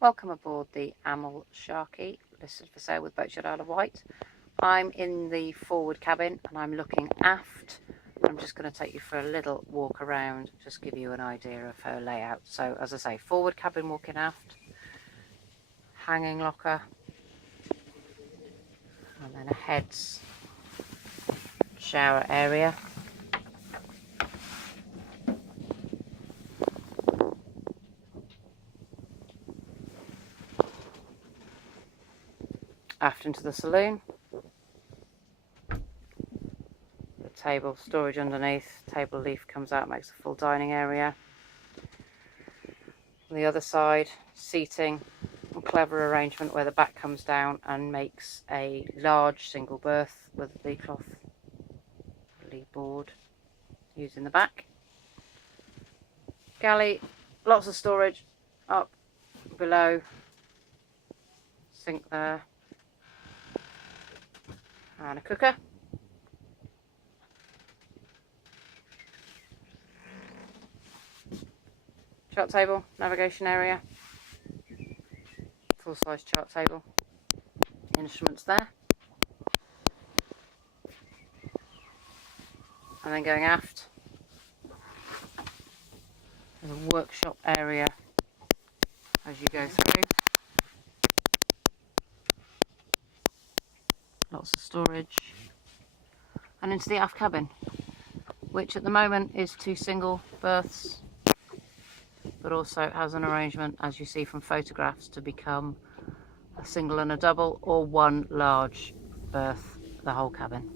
Welcome aboard the Amel Sharki, listed for sale with Boatshed Isle of Wight. I'm in the forward cabin and I'm looking aft. I'm just going to take you for a little walk around, just give you an idea of her layout. So as I say, forward cabin walking aft, hanging locker, and then a heads shower area. Aft into the saloon. The table, storage underneath, table leaf comes out, makes a full dining area. On the other side, seating, a clever arrangement where the back comes down and makes a large single berth with a lee cloth, lee board used in the back. Galley, lots of storage up below, sink there, and a cooker. Chart table, navigation area, full size chart table, instruments there. And then going aft, there's a workshop area as you go through. Lots of storage. And into the aft cabin, which at the moment is 2 single berths, but also has an arrangement, as you see from photographs, to become a single and a double, or one large berth, the whole cabin.